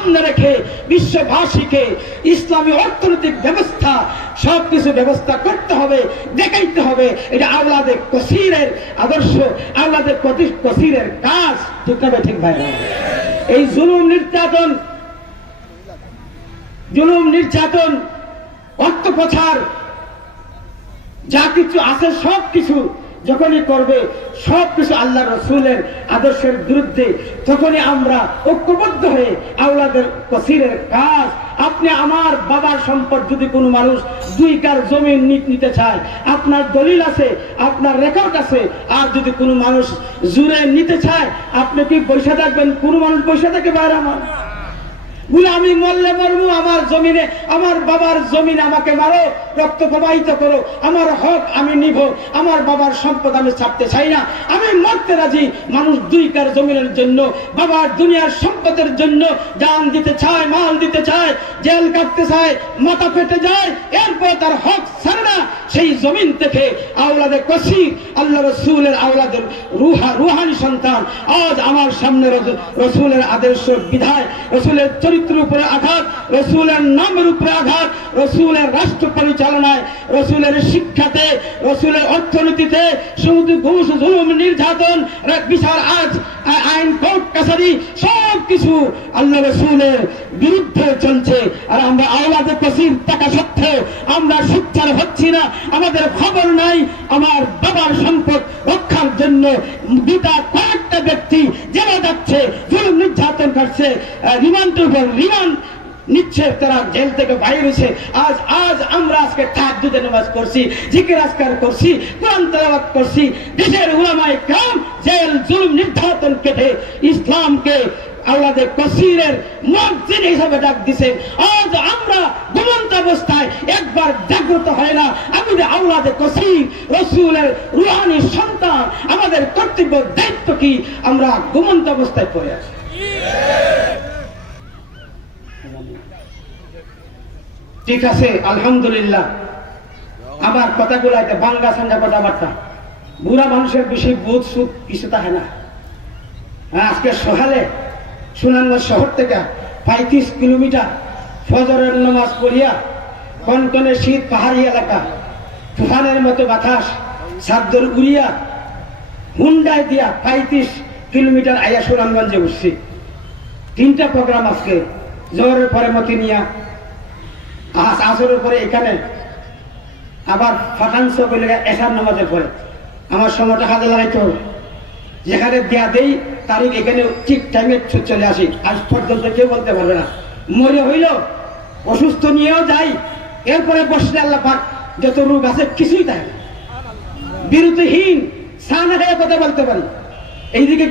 সামনে রেখে বিশ্ববাসীকে ইসলামী অর্থনৈতিক ব্যবস্থা, সবকিছু ব্যবস্থা করতে হবে, দেখাইতে হবে। এটা আওলাদে কসিরের আদর্শ, আওলাদে কসিরের কাজ। ঠিক না ঠিক ভাই? এই জুলুম নির্যাতন জুলুম নির্যাতন, অর্থ প্রচার, যা কিছু আছে সব কিছু যখনই করবে সব কিছু আল্লাহ রসুলের আদর্শের বিরুদ্ধে, তখনই আমরা ঐক্যবদ্ধ হয়ে আওলাদের কসিরের কাজ। আপনি আমার বাবার সম্পদ যদি কোনো মানুষ দুই কার জমি নিতে চায়, আপনার দলিল আছে, আপনার রেকর্ড আছে, আর যদি কোনো মানুষ জুড়ে নিতে চায়, আপনি কি বৈশা থাকবেন? কোনো মানুষ বৈশা থাকে বাইরে আমার? বলে আমি মরলে মরবো, আমার জমিনে, আমার বাবার জমিন আমাকে মারো, রক্ত প্রবাহিত করো, আমার হক আমি নিব, আমার বাবার সম্পদ আমি ছাড়তে চাই না, আমি মরতে রাজি, মানুষ দুই কার জমিনের জন্য, বাবার দুনিয়ার সম্পদের জন্য, জান দিতে চায়, মাল দিতে চায়, জেল কাটতে চায়, মাথা ফেটে যায়, এরপর তার হক ছাড়ে না জমিন থেকে আওলাদে কসি আল্লাহ রসুলের আওলাদের রুহা, রুহানি সন্তান আজ আমার সামনে রস- রসুলের আদর্শ বিধায়, রসুলের চরিত্র উপরে আঘাত, রসুলের নামের উপরে আঘাত রসুলের রাষ্ট্র পরিচালনায়, রসুলের শিক্ষাতে, রসুলের অর্থনীতিতে শুধু ঘুষ, জুলুম, নির্যাতন বিচার, আজ আইন, কোর্ট কাছারি সব কিছু আল্লাহ রসুলের বিরুদ্ধে চলছে। আর আমরা আওলাদে কসির টাকা সত্ত্বেও আমরা সুচ্চার হচ্ছি না। আমাদের খবর নাই আমার বাবার সম্পদ রক্ষার জন্য। দুটা কয়েকটা ব্যক্তি জেলা যাচ্ছে, জুলুম, নির্যাতন করছে রিমান্ডের উপর রিমান্ড নিচ্ছে তারা জেল থেকে বাইরে হয়েছে। আজ আজ আমরা আজকে নামাজ করছি জিকির আজকার করছি, কোরআন করছি। দেশের উলামায়ে কাম জেল, জুলুম কেটে ইসলামকে আল্লাদের কসিরের মসজিদ হিসাবে ডাক দিছেন আজ আমরা ঘুমন্ত অবস্থায় একবার জাগ্রত হয় না। আমি যে আল্লাদের কসির, রসুলের রুহানি সন্তান, আমাদের কর্তব্য, দায়িত্ব কি? আমরা ঘুমন্ত অবস্থায় পড়ে আছি। ঠিক আছে আলহামদুলিল্লাহ। আমার কথাগুলো একটা বাংলা সাঞ্জা কথাবার্তা। বুড়া মানুষের বেশি বুধ সুদ কিছু থাকে না। হ্যাঁ, আজকে সকালে সুনামগঞ্জ শহর থেকে পঁয়ত্রিশ কিলোমিটার ফজরের নামাজ পড়িয়া কনকনে শীত পাহাড়ি এলাকা তুফানের মতো বাতাস সাদ্দর উড়িয়া হুন্ডায় দিয়া পঁয়ত্রিশ কিলোমিটার আইয়া সুনামগঞ্জে উঠছি। তিনটা প্রোগ্রাম আজকে জোহরের পরে মতিনিয়া আজ আসরের পরে এখানে আবার ফাটান সব এসার নামাজের পরে। আমার সময়টা হাতে লাগাইতে হবে যেখানে দেয়া দেই, তারিখ এখানে ঠিক টাইমে চলে আসি। আজ পর্যন্ত কেউ বলতে পারবে না। মরে হইল, অসুস্থ নিয়েও যাই, এরপরে বসলে আল্লাহ পাক যত রোগ আছে কিছুই থাকে বিরতিহীন, সান কথা বলতে পারি। এইদিকে